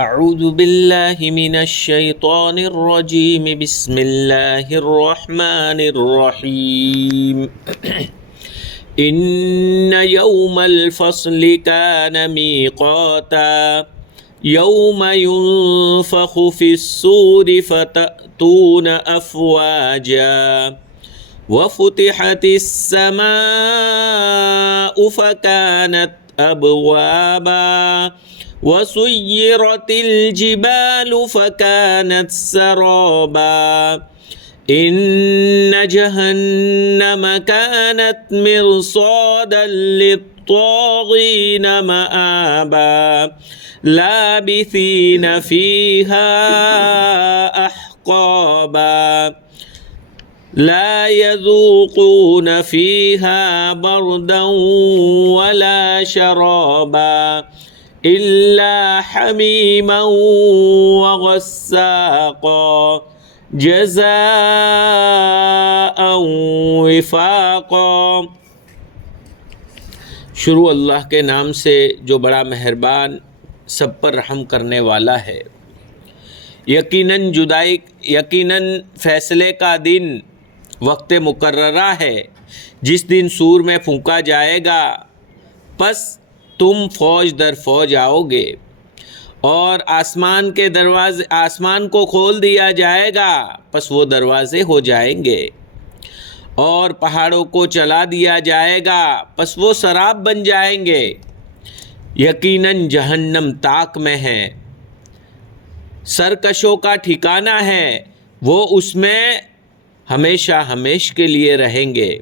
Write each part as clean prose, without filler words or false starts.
اعوذ باللہ من الشیطان الرجیم بسم اللہ الرحمن الرحیم ان یوم الفصل کان میقاتا یوم ينفخ فی الصور فتأتون افواجا وفتحت السماء فكانت أبوابا وسيرت الجبال فكانت سرابا إن جهنم كانت مرصادا للطاغين مآبا لابثين فيها أحقابا لا يذوقون فيها بردا ولا شرابا إلا حميما وغساقا جزاء وفاقا۔ شروع اللہ کے نام سے جو بڑا مہربان سب پر رحم کرنے والا ہے۔ یقیناً فیصلے کا دن وقت مقررہ ہے جس دن سور میں پھونکا جائے گا، پس تم فوج در فوج آؤ گے، اور آسمان کو کھول دیا جائے گا، پس وہ دروازے ہو جائیں گے، اور پہاڑوں کو چلا دیا جائے گا، پس وہ سراب بن جائیں گے۔ یقیناً جہنم طاق میں ہے، سرکشوں کا ٹھکانہ ہے، وہ اس میں ہمیشہ کے لیے رہیں گے،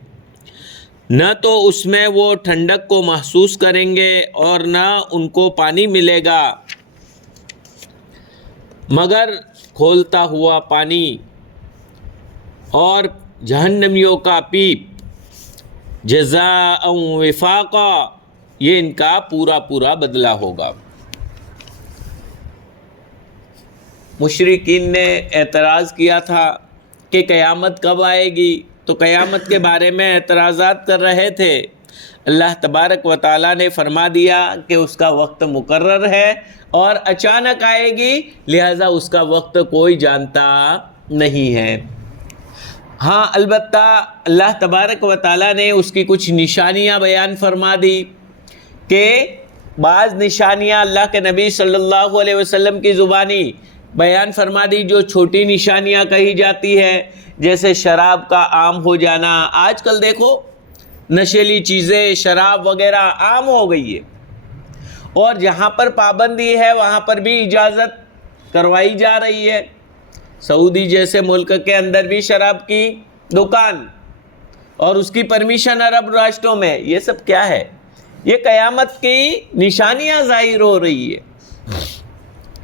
نہ تو اس میں وہ ٹھنڈک کو محسوس کریں گے اور نہ ان کو پانی ملے گا مگر کھولتا ہوا پانی، اور جہنمیوں کا پیپ جزاء وفاقا، یہ ان کا پورا بدلہ ہوگا۔ مشرکین نے اعتراض کیا تھا کہ قیامت کب آئے گی، تو قیامت کے بارے میں اعتراضات کر رہے تھے۔ اللہ تبارک و تعالیٰ نے فرما دیا کہ اس کا وقت مقرر ہے اور اچانک آئے گی، لہذا اس کا وقت کوئی جانتا نہیں ہے۔ ہاں البتہ اللہ تبارک و تعالیٰ نے اس کی کچھ نشانیاں بیان فرما دی کہ بعض نشانیاں اللہ کے نبی صلی اللہ علیہ وسلم کی زبانی بیان فرما دی، جو چھوٹی نشانیاں کہی جاتی ہے، جیسے شراب کا عام ہو جانا۔ آج کل دیکھو نشیلی چیزیں، شراب وغیرہ عام ہو گئی ہے، اور جہاں پر پابندی ہے وہاں پر بھی اجازت کروائی جا رہی ہے۔ سعودی جیسے ملک کے اندر بھی شراب کی دکان اور اس کی پرمیشن عرب راشٹروں میں۔ یہ سب کیا ہے؟ یہ قیامت کی نشانیاں ظاہر ہو رہی ہے۔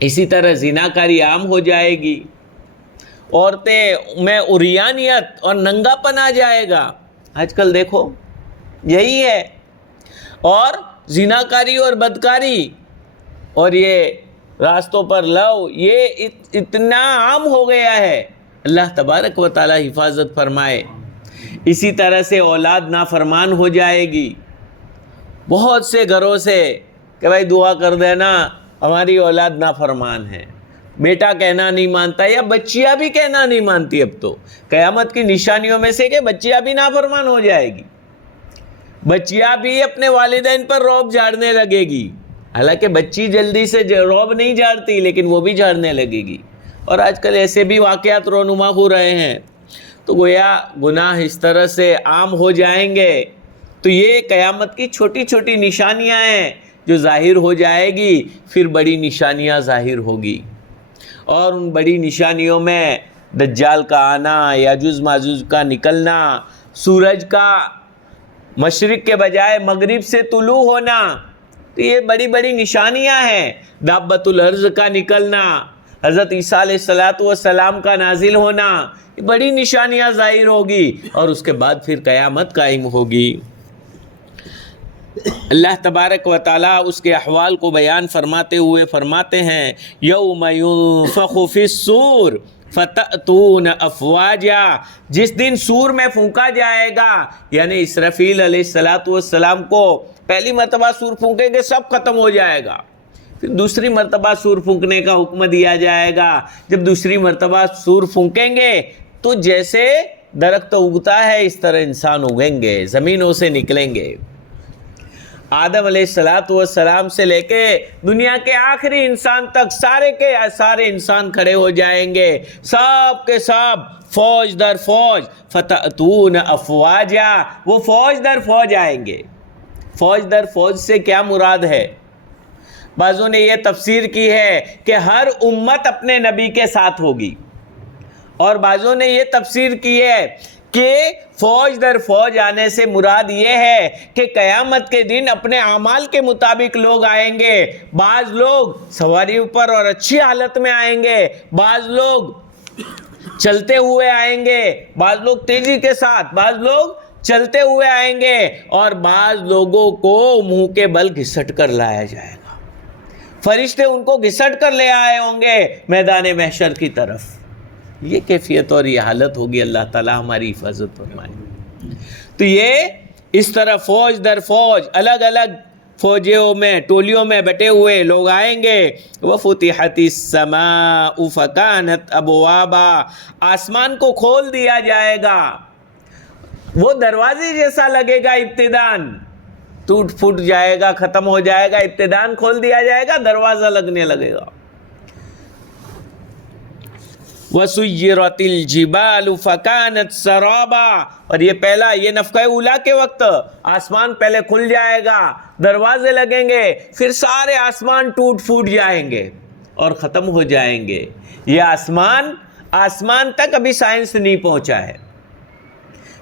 اسی طرح زناکاری عام ہو جائے گی، عورتیں میں عریانیت اور ننگا پن آ جائے گا۔ آج کل دیکھو یہی ہے، اور زناکاری اور بدکاری اور یہ راستوں پر لو، یہ اتنا عام ہو گیا ہے۔ اللہ تبارک و تعالی حفاظت فرمائے۔ اسی طرح سے اولاد نافرمان ہو جائے گی۔ بہت سے گھروں سے کہ بھائی دعا کر دینا ہماری اولاد نافرمان ہے، بیٹا کہنا نہیں مانتا، یا بچیاں بھی کہنا نہیں مانتی۔ اب تو قیامت کی نشانیوں میں سے کہ بچیاں بھی نافرمان ہو جائے گی، بچیاں بھی اپنے والدین پر رعب جھاڑنے لگے گی۔ حالانکہ بچی جلدی سے رعب نہیں جھاڑتی، لیکن وہ بھی جھاڑنے لگے گی۔ اور آج کل ایسے بھی واقعات رونما ہو رہے ہیں، تو گویا گناہ اس طرح سے عام ہو جائیں گے۔ تو یہ قیامت کی چھوٹی چھوٹی نشانیاں ہیں جو ظاہر ہو جائے گی، پھر بڑی نشانیاں ظاہر ہوگی، اور ان بڑی نشانیوں میں دجال کا آنا، یاجوج ماجوج کا نکلنا، سورج کا مشرق کے بجائے مغرب سے طلوع ہونا، تو یہ بڑی بڑی نشانیاں ہیں۔ دابۃ الارض کا نکلنا، حضرت عیسیٰ علیہ السلام کا نازل ہونا، یہ بڑی نشانیاں ظاہر ہوگی، اور اس کے بعد پھر قیامت قائم ہوگی۔ اللہ تبارک و تعالیٰ اس کے احوال کو بیان فرماتے ہوئے فرماتے ہیں یوم ينفخ فی الصور فتأتون افواجا، جس دن سور میں پھونکا جائے گا، یعنی اسرافیل علیہ السلام کو پہلی مرتبہ سور پھونکیں گے، سب ختم ہو جائے گا، پھر دوسری مرتبہ سور پھونکنے کا حکم دیا جائے گا. جب دوسری مرتبہ سور پھونکیں گے تو جیسے درخت اگتا ہے اس طرح انسان اگیں گے, زمینوں سے نکلیں گے. آدم علیہ السلام سے لے کے دنیا کے آخری انسان تک سارے کے سارے انسان کھڑے ہو جائیں گے, سب کے سب فوج در فوج. فتأتون افواجا, وہ فوج در فوج آئیں گے. فوج در فوج سے کیا مراد ہے؟ بعضوں نے یہ تفسیر کی ہے کہ ہر امت اپنے نبی کے ساتھ ہوگی, اور بعضوں نے یہ تفسیر کی ہے کہ فوج در فوج آنے سے مراد یہ ہے کہ قیامت کے دن اپنے اعمال کے مطابق لوگ آئیں گے. بعض لوگ سواری پر اور اچھی حالت میں آئیں گے, بعض لوگ چلتے ہوئے آئیں گے, بعض لوگ تیزی کے ساتھ, بعض لوگ چلتے ہوئے آئیں گے, اور بعض لوگوں کو منہ کے بل گھسٹ کر لایا جائے گا. فرشتے ان کو گھسٹ کر لے آئے ہوں گے میدان محشر کی طرف. یہ کیفیت اور یہ حالت ہوگی. اللہ تعالی ہماری حفاظت فرمائے. تو یہ اس طرح فوج در فوج الگ الگ فوجوں میں ٹولیوں میں بٹے ہوئے لوگ آئیں گے. وفتحت السماء فکانت ابوابا, آسمان کو کھول دیا جائے گا, وہ دروازے جیسا لگے گا. ابتداً ٹوٹ پھوٹ جائے گا, ختم ہو جائے گا, ابتداً کھول دیا جائے گا, دروازہ لگنے لگے گا. وَسُيِّرَتِ الْجِبَالُ فَكَانَتْ سَرَابًا, اور یہ پہلا, یہ نفخہ اولا کے وقت آسمان پہلے کھل جائے گا, دروازے لگیں گے, پھر سارے آسمان ٹوٹ پھوٹ جائیں گے اور ختم ہو جائیں گے. یہ آسمان تک ابھی سائنس نہیں پہنچا ہے.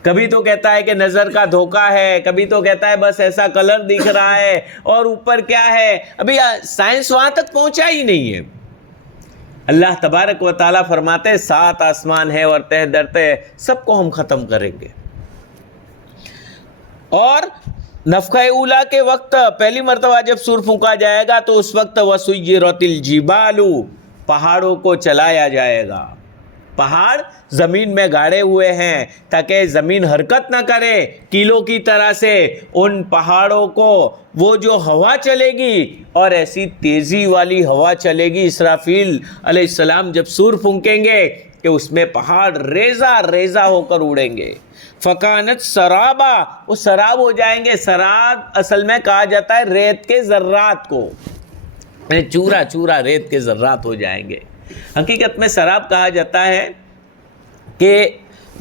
کبھی تو کہتا ہے کہ نظر کا دھوکہ ہے, کبھی تو کہتا ہے بس ایسا کلر دکھ رہا ہے, اور اوپر کیا ہے, ابھی سائنس وہاں تک پہنچا ہی نہیں ہے. اللہ تبارک و تعالیٰ فرماتے ہیں 7 آسمان ہے اور تہ در تہ سب کو ہم ختم کریں گے. اور نفخہ اولا کے وقت پہلی مرتبہ جب سور پھونکا جائے گا تو اس وقت وَسُيِّرَتِ الْجِبَالُ, پہاڑوں کو چلایا جائے گا. پہاڑ زمین میں گاڑے ہوئے ہیں تاکہ زمین حرکت نہ کرے کیلوں کی طرح سے. ان پہاڑوں کو وہ جو ہوا چلے گی, اور ایسی تیزی والی ہوا چلے گی, اسرافیل علیہ السلام جب سور پھونکیں گے کہ اس میں پہاڑ ریزہ ریزہ ہو کر اڑیں گے. فکانت سرابا, وہ سراب ہو جائیں گے. سراب اصل میں کہا جاتا ہے ریت کے ذرات کو, چورا چورا ریت کے ذرات ہو جائیں گے. حقیقت میں سراب کہا جاتا ہے کہ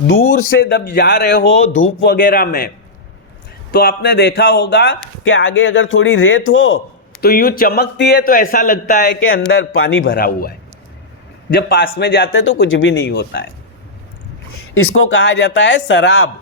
دور سے جب جا رہے ہو دھوپ وغیرہ میں تو آپ نے دیکھا ہوگا کہ آگے اگر تھوڑی ریت ہو تو یوں چمکتی ہے تو ایسا لگتا ہے کہ اندر پانی بھرا ہوا ہے. جب پاس میں جاتے تو کچھ بھی نہیں ہوتا ہے. اس کو کہا جاتا ہے سراب.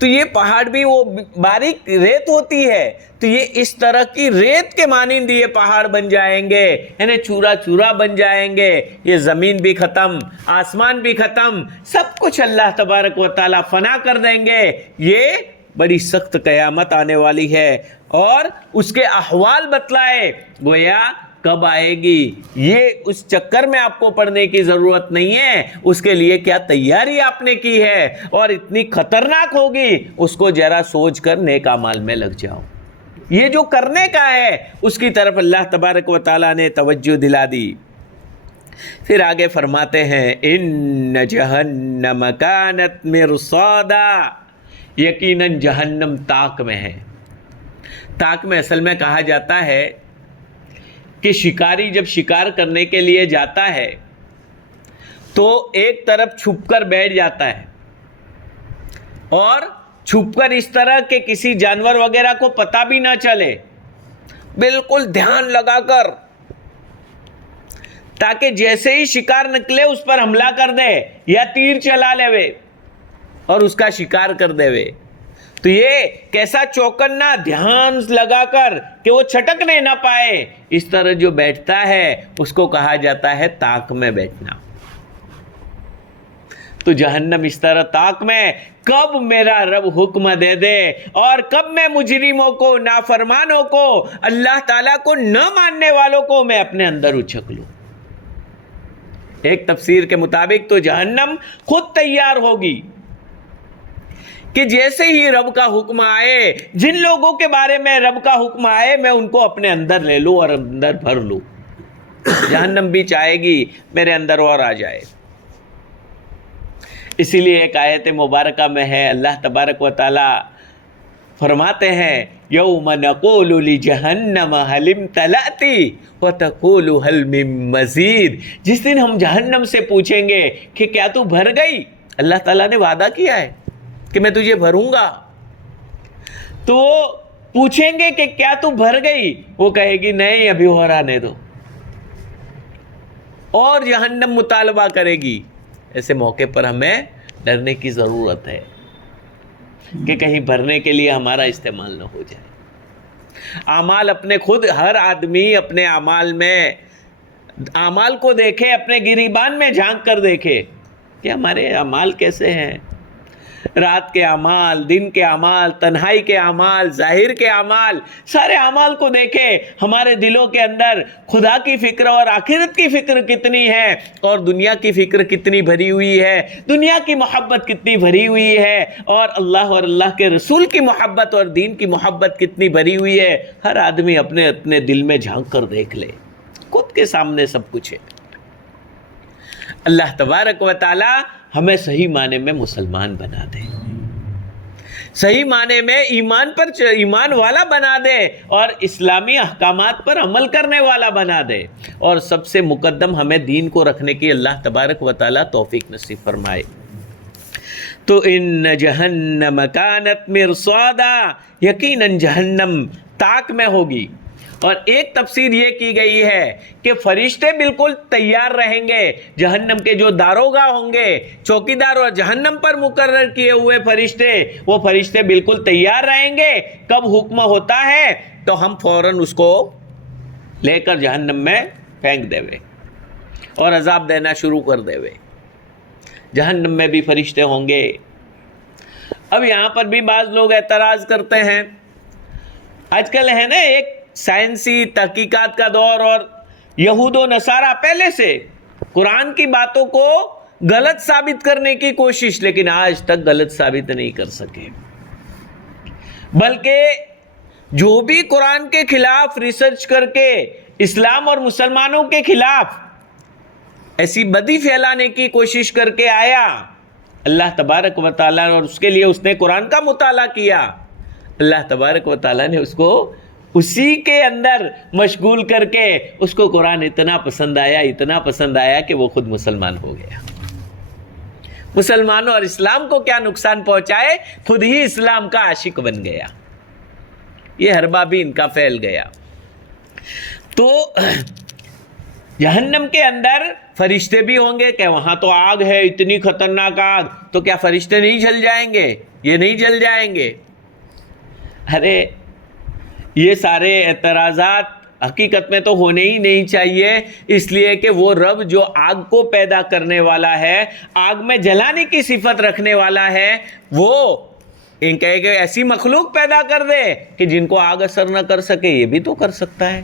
تو یہ پہاڑ بھی وہ باریک ریت ہوتی ہے, تو یہ اس طرح کی ریت کے مانند یہ پہاڑ بن جائیں گے, یعنی چورا چورا بن جائیں گے. یہ زمین بھی ختم, آسمان بھی ختم, سب کچھ اللہ تبارک و تعالیٰ فنا کر دیں گے. یہ بڑی سخت قیامت آنے والی ہے, اور اس کے احوال بتلائے گویا کب آئے گی. یہ اس چکر میں آپ کو پڑھنے کی ضرورت نہیں ہے, اس کے لیے کیا تیاری آپ نے کی ہے اور اتنی خطرناک ہوگی, اس کو ذرا سوچ کر نیک اعمال میں لگ جاؤ. یہ جو کرنے کا ہے اس کی طرف اللہ تبارک و تعالیٰ نے توجہ دلا دی. پھر آگے فرماتے ہیں ان جہنم کانت مرصادا, یقیناً جہنم طاق میں ہے. طاق میں اصل میں کہا جاتا ہے کہ شکاری جب شکار کرنے کے لیے جاتا ہے تو ایک طرف چھپ کر بیٹھ جاتا ہے, اور چھپ کر اس طرح کہ کسی جانور وغیرہ کو پتہ بھی نہ چلے, بالکل دھیان لگا کر, تاکہ جیسے ہی شکار نکلے اس پر حملہ کر دے یا تیر چلا لے وے اور اس کا شکار کر دے وے. تو یہ کیسا چوکنا, دھیان لگا کر کہ وہ چھٹکنے نہ پائے, اس طرح جو بیٹھتا ہے اس کو کہا جاتا ہے طاق میں بیٹھنا. تو جہنم اس طرح طاق میں, کب میرا رب حکم دے دے اور کب میں مجرموں کو, نافرمانوں کو, اللہ تعالیٰ کو نہ ماننے والوں کو میں اپنے اندر اچھک لوں. ایک تفسیر کے مطابق تو جہنم خود تیار ہوگی کہ جیسے ہی رب کا حکم آئے، جن لوگوں کے بارے میں رب کا حکم آئے، میں ان کو اپنے اندر لے لوں اور اندر بھر لوں۔ جہنم بھی چاہے گی میرے اندر اور آ جائے۔ اسی لیے ایک آیت مبارکہ میں ہے، اللہ تبارک و تعالی فرماتے ہیں یوم نقول لجہنم حل امتلأت وتقول حل من مزید، جس دن ہم جہنم سے پوچھیں گے کہ کیا تو بھر گئی؟ اللہ تعالیٰ نے وعدہ کیا ہے کہ میں تجھے بھروں گا، تو پوچھیں گے کہ کیا تو بھر گئی؟ وہ کہے گی نہیں، ابھی اور آنے دو، اور جہنم مطالبہ کرے گی۔ ایسے موقع پر ہمیں ڈرنے کی ضرورت ہے کہ کہیں بھرنے کے لیے ہمارا استعمال نہ ہو جائے۔ اعمال اپنے خود، ہر آدمی اپنے اعمال کو دیکھے، اپنے گریبان میں جھانک کر دیکھے کہ ہمارے اعمال کیسے ہیں۔ رات کے اعمال، دن کے اعمال، تنہائی کے اعمال، ظاہر کے اعمال، سارے اعمال کو دیکھے، ہمارے دلوں کے اندر خدا کی فکر اور آخرت کی فکر کتنی ہے، اور دنیا کی فکر کتنی بھری ہوئی ہے، دنیا کی محبت کتنی بھری ہوئی ہے، اور اللہ کے رسول کی محبت اور دین کی محبت کتنی بھری ہوئی ہے۔ ہر آدمی اپنے اپنے دل میں جھانک کر دیکھ لے، خود کے سامنے سب کچھ ہے۔ اللہ تبارک و تعالی ہمیں صحیح معنی میں مسلمان بنا دے، صحیح معنی میں ایمان والا بنا دے، اور اسلامی احکامات پر عمل کرنے والا بنا دے، اور سب سے مقدم ہمیں دین کو رکھنے کی اللہ تبارک و تعالی توفیق نصیب فرمائے۔ تو ان جہنم کانت مرصادا، یقیناً جہنم طاق میں ہوگی۔ اور ایک تفسیر یہ کی گئی ہے کہ فرشتے بالکل تیار رہیں گے، جہنم کے جو داروغہ ہوں گے، چوکیدار اور جہنم پر مقرر کیے ہوئے فرشتے، وہ فرشتے بالکل تیار رہیں گے۔ کب حکم ہوتا ہے تو ہم فوراً اس کو لے کر جہنم میں پھینک دے وے اور عذاب دینا شروع کر دے وے۔ جہنم میں بھی فرشتے ہوں گے۔ اب یہاں پر بھی بعض لوگ اعتراض کرتے ہیں، آج کل ہے نا ایک سائنسی تحقیقات کا دور، اور یہود و نصارہ پہلے سے قرآن کی باتوں کو غلط ثابت کرنے کی کوشش، لیکن آج تک غلط ثابت نہیں کر سکے، بلکہ جو بھی قرآن کے خلاف ریسرچ کر کے اسلام اور مسلمانوں کے خلاف ایسی بدی پھیلانے کی کوشش کر کے آیا، اللہ تبارک و تعالیٰ، اور اس کے لیے اس نے قرآن کا مطالعہ کیا، اللہ تبارک و تعالیٰ نے اس کو اسی کے اندر مشغول کر کے اس کو قرآن اتنا پسند آیا کہ وہ خود مسلمان ہو گیا۔ مسلمانوں اور اسلام کو کیا نقصان پہنچائے، خود ہی اسلام کا عاشق بن گیا، یہ حربہ بھی ان کا پھیل گیا۔ تو جہنم کے اندر فرشتے بھی ہوں گے کہ وہاں تو آگ ہے، اتنی خطرناک آگ، تو کیا فرشتے نہیں جل جائیں گے؟ یہ نہیں جل جائیں گے؟ ارے یہ سارے اعتراضات حقیقت میں تو ہونے ہی نہیں چاہیے، اس لیے کہ وہ رب جو آگ کو پیدا کرنے والا ہے، آگ میں جلانے کی صفت رکھنے والا ہے، وہ ان کہے کہ ایسی مخلوق پیدا کر دے کہ جن کو آگ اثر نہ کر سکے، یہ بھی تو کر سکتا ہے۔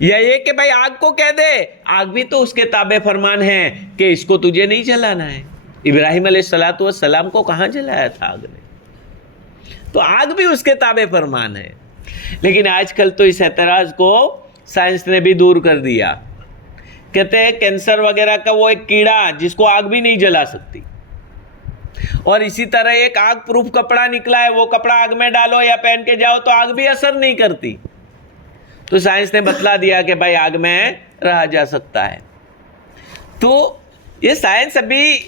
یا یہ کہ بھائی آگ کو کہہ دے، آگ بھی تو اس کے تابع فرمان ہے کہ اس کو تجھے نہیں جلانا ہے۔ ابراہیم علیہ السلام کو کہاں جلایا تھا آگ نے؟ تو آگ بھی اس کے تابع فرمان ہے۔ لیکن آج کل تو اس اعتراض کو سائنس نے بھی دور کر دیا، کہتے ہیں کینسر وغیرہ کا وہ ایک کیڑا جس کو آگ بھی نہیں جلا سکتی، اور اسی طرح ایک آگ پروف کپڑا نکلا ہے، وہ کپڑا آگ میں ڈالو یا پہن کے جاؤ تو آگ بھی اثر نہیں کرتی۔ تو سائنس نے بتلا دیا کہ بھائی آگ میں رہا جا سکتا ہے۔ تو یہ سائنس ابھی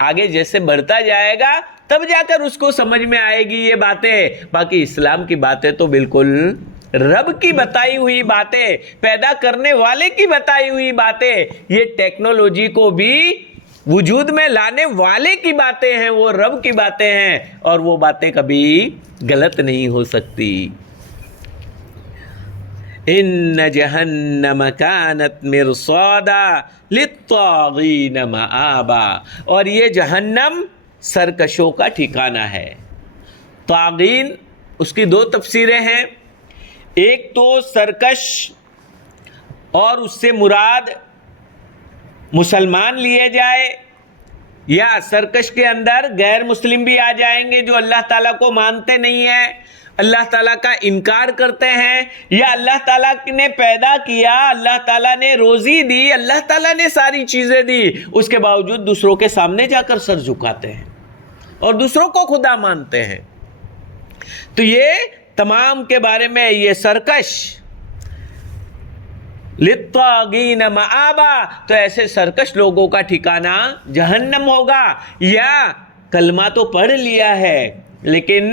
آگے جیسے بڑھتا جائے گا تب جا کر اس کو سمجھ میں آئے گی یہ باتیں۔ باقی اسلام کی باتیں تو بالکل رب کی بتائی ہوئی باتیں، پیدا کرنے والے کی بتائی ہوئی باتیں، یہ ٹیکنالوجی کو بھی وجود میں لانے والے کی باتیں ہیں، وہ رب کی باتیں ہیں، اور وہ باتیں کبھی غلط نہیں ہو سکتی۔ ان جہنم کانت مرصادا للطاغین مآبا، اور یہ جہنم سرکشوں کا ٹھکانہ ہے۔ طاغین اس کی دو تفسیریں ہیں، ایک تو سرکش اور اس سے مراد مسلمان لیے جائے، یا سرکش کے اندر غیر مسلم بھی آ جائیں گے جو اللہ تعالیٰ کو مانتے نہیں ہیں، اللہ تعالیٰ کا انکار کرتے ہیں، یا اللہ تعالیٰ نے پیدا کیا، اللہ تعالیٰ نے روزی دی، اللہ تعالیٰ نے ساری چیزیں دی، اس کے باوجود دوسروں کے سامنے جا کر سر جھکاتے ہیں اور دوسروں کو خدا مانتے ہیں۔ تو یہ تمام کے بارے میں یہ سرکش للطاغین مآبا، تو ایسے سرکش لوگوں کا ٹھکانہ جہنم ہوگا۔ یا کلمہ تو پڑھ لیا ہے لیکن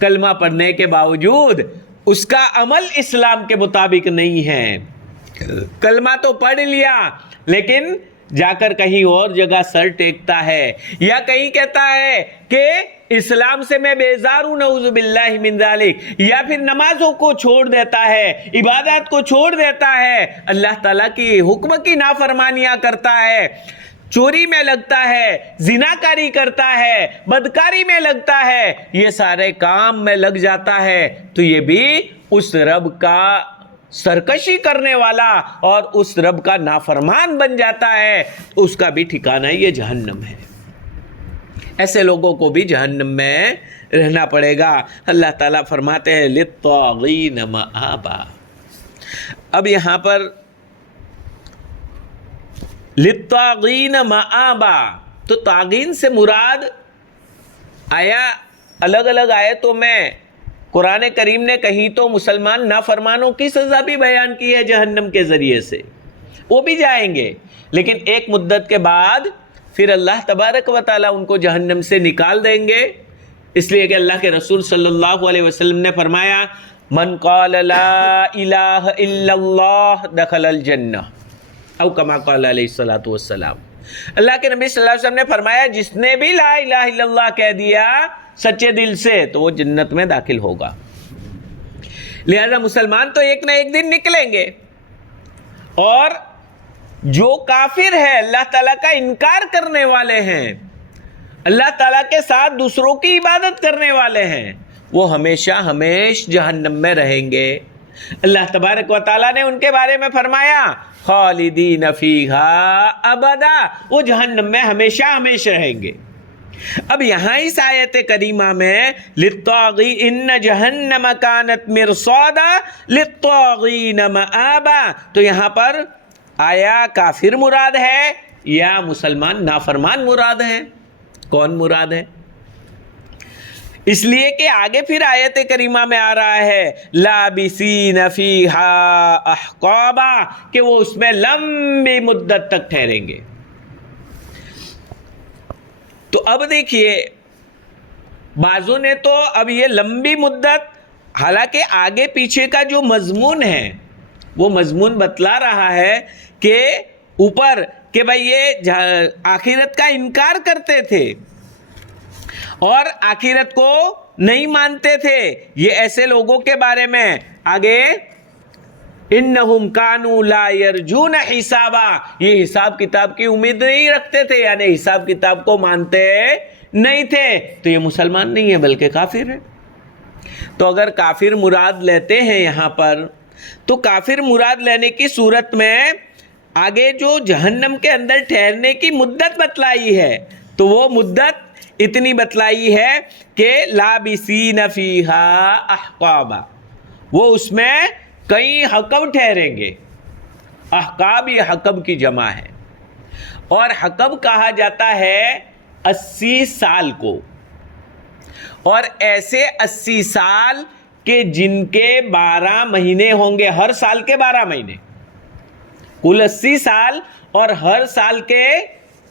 کلمہ پڑھنے کے باوجود اس کا عمل اسلام کے مطابق نہیں ہے، کلمہ تو پڑھ لیا لیکن جا کر کہیں اور جگہ سر ٹیکتا ہے، یا کہیں کہتا ہے کہ اسلام سے میں بیزار ہوں، نعوذ باللہ من ذالک، یا پھر نمازوں کو چھوڑ دیتا ہے، عبادات کو چھوڑ دیتا ہے، اللہ تعالیٰ کی حکم کی نافرمانیاں کرتا ہے، چوری میں لگتا ہے، زناکاری کرتا ہے، بدکاری میں لگتا ہے، یہ سارے کام میں لگ جاتا ہے، تو یہ بھی اس رب کا سرکشی کرنے والا اور اس رب کا نافرمان بن جاتا ہے، اس کا بھی ٹھکانہ یہ جہنم ہے۔ ایسے لوگوں کو بھی جہنم میں رہنا پڑے گا۔ اللہ تعالیٰ فرماتے ہیں للطاغین مآبا۔ اب یہاں پر للطاغین مآبا، تو طاغین سے مراد آیا الگ الگ آیتوں میں قرآن کریم نے کہیں تو مسلمان نافرمانوں کی سزا بھی بیان کی ہے جہنم کے ذریعے سے، وہ بھی جائیں گے، لیکن ایک مدت کے بعد پھر اللہ تبارک و تعالیٰ ان کو جہنم سے نکال دیں گے، اس لیے کہ اللہ کے رسول صلی اللہ علیہ وسلم نے فرمایا من قال لا الہ الا اللہ دخل الجنہ، او کما قال علیہ الصلوۃ والسلام۔ اللہ کے نبی صلی اللہ علیہ وسلم نے فرمایا جس نے بھی لا الہ الا اللہ کہہ دیا سچے دل سے تو وہ جنت میں داخل ہوگا۔ لہذا مسلمان تو ایک نہ ایک دن نکلیں گے، اور جو کافر ہے، اللہ تعالیٰ کا انکار کرنے والے ہیں، اللہ تعالیٰ کے ساتھ دوسروں کی عبادت کرنے والے ہیں، وہ ہمیشہ ہمیش جہنم میں رہیں گے۔ اللہ تبارک و تعالیٰ نے ان کے بارے میں فرمایا خالدین فیہا ابدا، وہ جہنم میں ہمیشہ ہمیشہ رہیں گے۔ اب یہاں اس آیت کریمہ میں ان جہنم کانت مرصادا للطاغین مآبا، تو یہاں پر آیا کافر مراد ہے یا مسلمان نافرمان مراد ہے؟ کون مراد ہے؟ اس لیے کہ آگے پھر آیت کریمہ میں آ رہا ہے لابسین فیہا احقابا، کہ وہ اس میں لمبی مدت تک ٹھہریں گے۔ تو اب دیکھیے بعضوں نے تو اب یہ لمبی مدت، حالانکہ آگے پیچھے کا جو مضمون ہے وہ مضمون بتلا رہا ہے کہ اوپر کہ بھائی یہ آخرت کا انکار کرتے تھے اور آخرت کو نہیں مانتے تھے، یہ ایسے لوگوں کے بارے میں آگے انہم کانوا لا یرجون حسابا، یہ حساب کتاب کی امید نہیں رکھتے تھے، یعنی حساب کتاب کو مانتے نہیں تھے، تو یہ مسلمان نہیں ہے بلکہ کافر ہے۔ تو اگر کافر مراد لیتے ہیں یہاں پر، تو کافر مراد لینے کی صورت میں آگے جو جہنم کے اندر ٹھہرنے کی مدت بتلائی ہے تو وہ مدت اتنی بتلائی ہے کہ لابسین فیہا احقابا، وہ اس میں کئی حقب ٹھہریں گے۔ احقاب یہ حقب کی جمع ہے، اور حقب کہا جاتا ہے 80 سال کو، اور ایسے 80 سال کہ جن کے 12 مہینے ہوں گے، ہر سال کے 12 مہینے، کل 80 سال اور ہر سال کے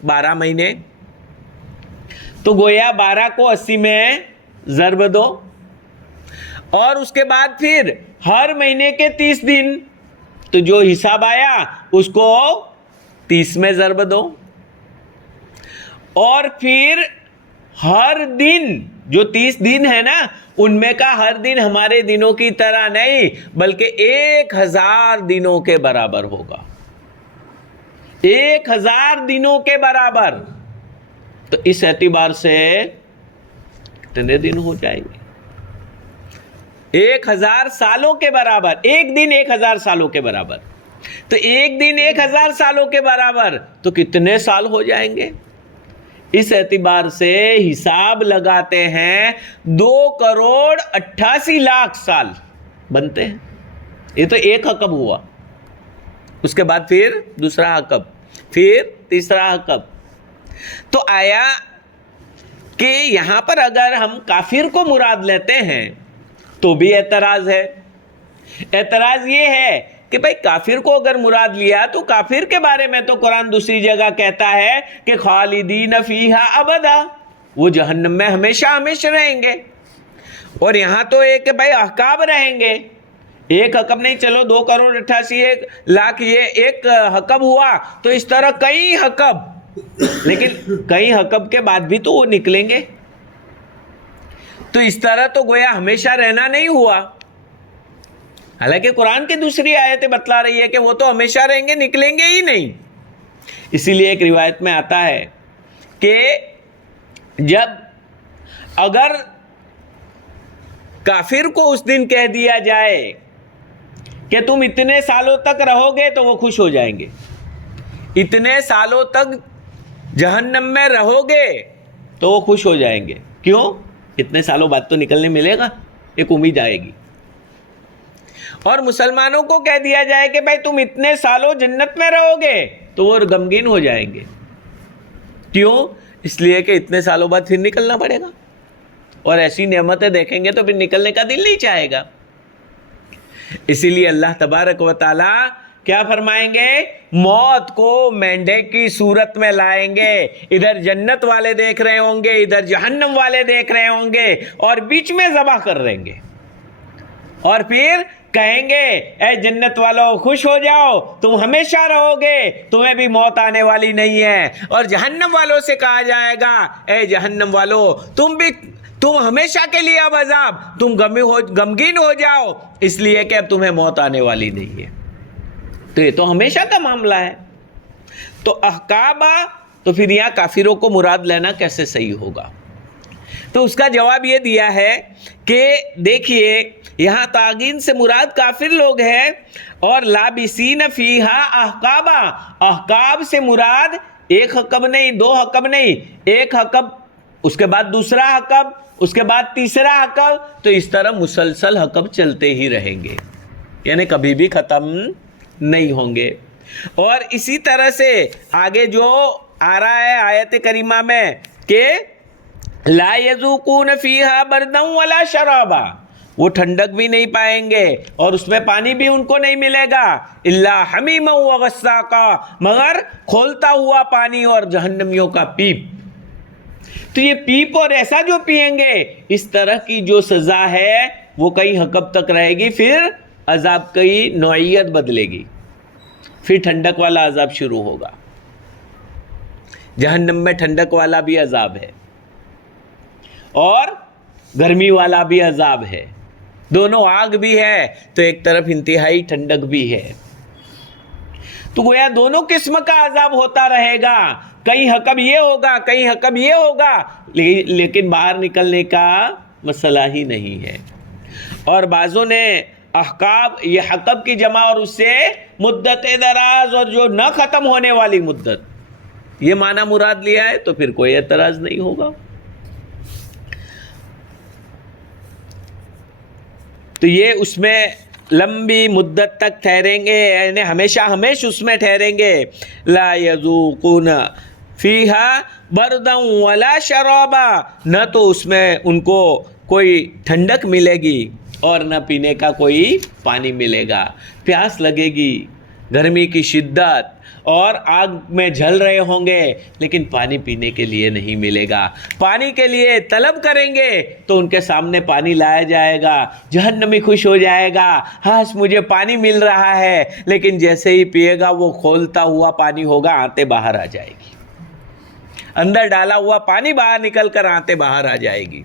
12 مہینے، تو گویا 12 کو 80 میں ضرب دو، اور اس کے بعد پھر ہر مہینے کے 30 دن، تو جو حساب آیا اس کو 30 میں ضرب دو، اور پھر ہر دن جو 30 دن ہے نا، ان میں کا ہر دن ہمارے دنوں کی طرح نہیں بلکہ 1000 دنوں کے برابر ہوگا، 1000 دنوں کے برابر۔ تو اس اعتبار سے کتنے دن ہو جائیں گے؟ 1000 سالوں کے برابر، ایک دن 1000 سالوں کے برابر، تو ایک دن 1000 سالوں کے برابر تو کتنے سال ہو جائیں گے؟ اس اعتبار سے حساب لگاتے ہیں 2,88,00,000 سال بنتے ہیں. یہ تو ایک حقب ہوا، اس کے بعد پھر دوسرا حقب، پھر تیسرا حقب. تو آیا کہ یہاں پر اگر ہم کافر کو مراد لیتے ہیں تو بھی اعتراض ہے. اعتراض یہ ہے کہ بھائی کافر کو اگر مراد لیا تو کافر کے بارے میں تو قرآن دوسری جگہ کہتا ہے کہ خالدین فیہا ابدا، وہ جہنم میں ہمیشہ ہمیشہ رہیں گے. اور یہاں تو ایک کہ بھائی احقاب رہیں گے، ایک حقب نہیں، چلو 2,88,00,000 یہ ایک حقب ہوا، تو اس طرح کئی حقب، لیکن کئی حقب کے بعد بھی تو وہ نکلیں گے. تو اس طرح تو گویا ہمیشہ رہنا نہیں ہوا. حالانکہ قرآن کی دوسری آیتیں بتلا رہی ہے کہ وہ تو ہمیشہ رہیں گے، نکلیں گے ہی نہیں. اسی لیے ایک روایت میں آتا ہے کہ جب اگر کافر کو اس دن کہہ دیا جائے کہ تم اتنے سالوں تک رہو گے تو وہ خوش ہو جائیں گے، اتنے سالوں تک جہنم میں رہو گے تو وہ خوش ہو جائیں گے. کیوں؟ اتنے سالوں بعد تو نکلنے ملے گا، ایک امید آئے گی. اور مسلمانوں کو کہہ دیا جائے کہ بھائی تم اتنے سالوں جنت میں رہو گے تو وہ غمگین ہو جائیں گے. کیوں؟ اس لیے کہ اتنے سالوں بعد پھر نکلنا پڑے گا، اور ایسی نعمتیں دیکھیں گے تو پھر نکلنے کا دل نہیں چاہے گا. اسی لیے اللہ تبارک و تعالی کیا فرمائیں گے؟ موت کو مینڈے کی صورت میں لائیں گے. ادھر جنت والے دیکھ رہے ہوں گے، ادھر جہنم والے دیکھ رہے ہوں گے، اور بیچ میں ذبح کر رہیں گے. اور پھر کہیں گے اے جنت والوں خوش ہو جاؤ، تم ہمیشہ رہو گے، تمہیں بھی موت آنے والی نہیں ہے. اور جہنم والوں سے کہا جائے گا اے جہنم والوں تم ہمیشہ کے لیے اب عذاب، تم غمگین ہو جاؤ، اس لیے کہ اب تمہیں موت آنے والی نہیں ہے. تو یہ تو ہمیشہ کا معاملہ ہے. تو احقابہ، تو پھر یہاں کافروں کو مراد لینا کیسے صحیح ہوگا؟ تو اس کا جواب یہ دیا ہے کہ دیکھیے یہاں تاغین سے مراد کافر لوگ ہیں، اور لابسین فیہا احقابا، احقاب سے مراد ایک حقب نہیں، دو حقب نہیں، ایک حقب، اس کے بعد دوسرا حقب، اس کے بعد تیسرا حقب. تو اس طرح مسلسل حقب چلتے ہی رہیں گے، یعنی کبھی بھی ختم نہیں ہوں گے. اور اسی طرح سے آگے جو آ رہا ہے آیت کریمہ میں کہ لا یذوقون فیہا بردا ولا شرابا، وہ ٹھنڈک بھی نہیں پائیں گے اور اس میں پانی بھی ان کو نہیں ملے گا، الا حمیما وغساقا، مگر کھولتا ہوا پانی اور جہنمیوں کا پیپ. تو یہ پیپ اور ایسا جو پئیں گے، اس طرح کی جو سزا ہے وہ کئی حقب تک رہے گی، پھر عذاب کی نوعیت بدلے گی، پھر ٹھنڈک والا عذاب شروع ہوگا. جہنم میں ٹھنڈک والا بھی عذاب ہے اور گرمی والا بھی عذاب ہے، دونوں آگ بھی ہے تو ایک طرف انتہائی ٹھنڈک بھی ہے. تو گویا دونوں قسم کا عذاب ہوتا رہے گا، کئی حقب یہ ہوگا، کئی حقب یہ ہوگا، لیکن باہر نکلنے کا مسئلہ ہی نہیں ہے. اور بعضوں نے احقاب، یہ حقب کی جمع اور اس سے مدت دراز اور جو نہ ختم ہونے والی مدت، یہ معنی مراد لیا ہے، تو پھر کوئی اعتراض نہیں ہوگا. تو یہ اس میں لمبی مدت تک ٹھہریں گے، یعنی ہمیشہ ہمیشہ اس میں ٹھہریں گے. لا یذوقون فیہا بردا ولا شرابا، نہ تو اس میں ان کو کوئی ٹھنڈک ملے گی اور نہ پینے کا کوئی پانی ملے گا. پیاس لگے گی، گرمی کی شدت، اور آگ میں جل رہے ہوں گے، لیکن پانی پینے کے لیے نہیں ملے گا. پانی کے لیے طلب کریں گے تو ان کے سامنے پانی لایا جائے گا، جہنمی خوش ہو جائے گا، ہاں مجھے پانی مل رہا ہے، لیکن جیسے ہی پیے گا وہ کھولتا ہوا پانی ہوگا، آنتیں باہر آ جائے گی، اندر ڈالا ہوا پانی باہر نکل کر آنتیں باہر آ جائے گی.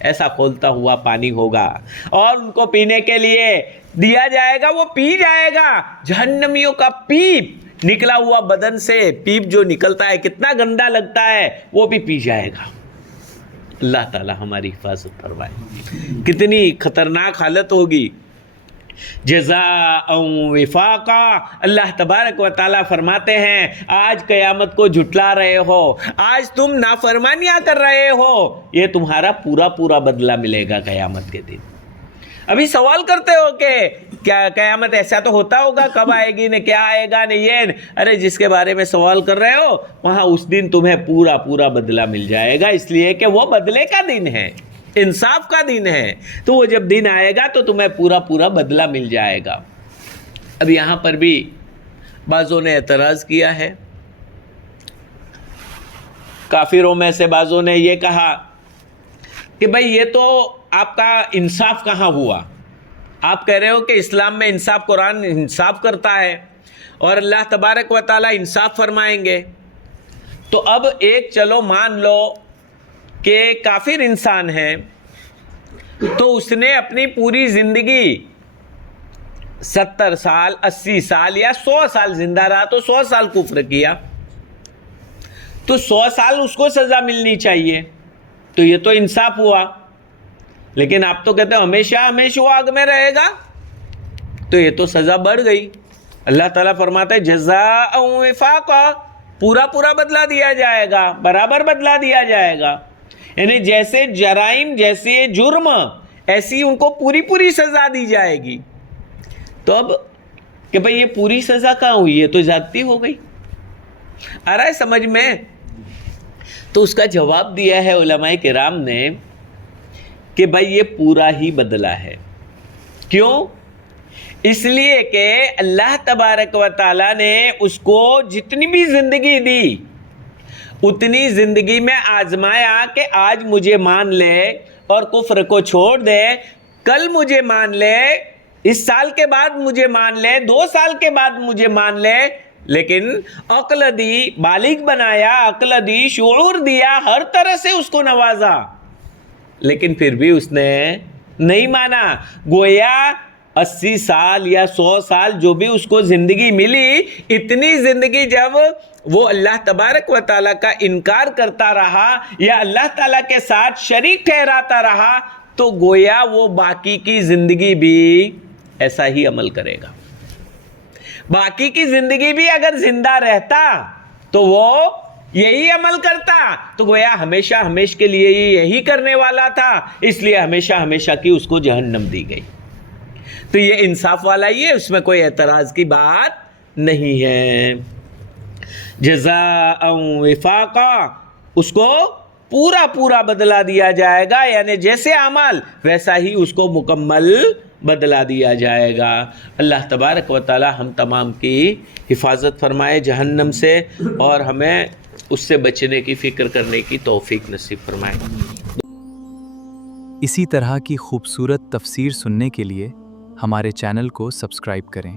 ایسا کھولتا ہوا پانی ہوگا اور ان کو پینے کے لیے دیا جائے گا، وہ پی جائے گا. جہنمیوں کا پیپ نکلا ہوا بدن سے، پیپ جو نکلتا ہے کتنا گندا لگتا ہے، وہ بھی پی جائے گا. اللہ تعالی ہماری حفاظت فرمائے. کتنی خطرناک حالت ہوگی. جزاء وفاقا، اللہ تبارک و تعالیٰ فرماتے ہیں آج قیامت کو جھٹلا رہے ہو، آج تم نافرمانیاں کر رہے ہو، یہ تمہارا پورا پورا بدلہ ملے گا قیامت کے دن۔ ابھی سوال کرتے ہو کہ کیا قیامت ایسا تو ہوتا ہوگا، کب آئے گی، نہ کیا آئے گا، نہ یہ، ارے جس کے بارے میں سوال کر رہے ہو وہاں اس دن تمہیں پورا پورا بدلہ مل جائے گا، اس لیے کہ وہ بدلے کا دن ہے، انصاف کا دن ہے، تو وہ جب دن آئے گا تو تمہیں پورا پورا بدلہ مل جائے گا۔ اب یہاں پر بھی بعضوں نے اعتراض کیا ہے، کافروں میں سے بعضوں نے یہ کہا کہ بھئی یہ تو آپ کا انصاف کہاں ہوا، آپ کہہ رہے ہو کہ اسلام میں انصاف، قرآن انصاف کرتا ہے اور اللہ تبارک و تعالیٰ انصاف فرمائیں گے، تو اب ایک چلو مان لو کہ کافر انسان ہے تو اس نے اپنی پوری زندگی 70 سال 80 سال یا 100 سال زندہ رہا تو 100 سال کفر کیا، تو 100 سال اس کو سزا ملنی چاہیے، تو یہ تو انصاف ہوا، لیکن آپ تو کہتے ہیں ہمیشہ ہمیشہ وہ آگ میں رہے گا، تو یہ تو سزا بڑھ گئی۔ اللہ تعالیٰ فرماتا ہے جزاء وفاقا، پورا پورا بدلہ دیا جائے گا، برابر بدلہ دیا جائے گا، یعنی جیسے جرائم، جیسے جرم، ایسی ان کو پوری پوری سزا دی جائے گی۔ تو اب کہ بھئی یہ پوری سزا کہاں ہوئی، یہ تو زیادتی ہو گئی، آ رہا ہے سمجھ میں؟ تو اس کا جواب دیا ہے علماء کرام نے کہ بھئی یہ پورا ہی بدلہ ہے۔ کیوں؟ اس لیے کہ اللہ تبارک و تعالیٰ نے اس کو جتنی بھی زندگی دی اتنی زندگی میں آزمایا کہ آج مجھے مان لے اور کفر کو چھوڑ دے، کل مجھے مان لے، اس سال کے بعد مجھے مان لے، 2 سال کے بعد مجھے مان لے، لیکن عقل دی، بالغ بنایا، عقل دی، شعور دیا، ہر طرح سے اس کو نوازا، لیکن پھر بھی اس نے نہیں مانا۔ گویا 80 سال یا 100 سال جو بھی اس کو زندگی ملی، اتنی زندگی جب وہ اللہ تبارک و تعالیٰ کا انکار کرتا رہا یا اللہ تعالیٰ کے ساتھ شریک ٹھہراتا رہا، تو گویا وہ باقی کی زندگی بھی ایسا ہی عمل کرے گا۔ باقی کی زندگی بھی اگر زندہ رہتا تو وہ یہی عمل کرتا، تو گویا ہمیشہ ہمیشہ کے لیے یہی کرنے والا تھا، اس لیے ہمیشہ ہمیشہ کی اس کو جہنم دی گئی۔ تو یہ انصاف والا ہی ہے، اس میں کوئی اعتراض کی بات نہیں ہے۔ جزاء وفاقا، اس کو پورا پورا بدلہ دیا جائے گا، یعنی جیسے اعمال ویسا ہی اس کو مکمل بدلہ دیا جائے گا۔ اللہ تبارک و تعالی ہم تمام کی حفاظت فرمائے جہنم سے، اور ہمیں اس سے بچنے کی فکر کرنے کی توفیق نصیب فرمائے۔ اسی طرح کی خوبصورت تفسیر سننے کے لیے ہمارے چینل کو سبسکرائب کریں۔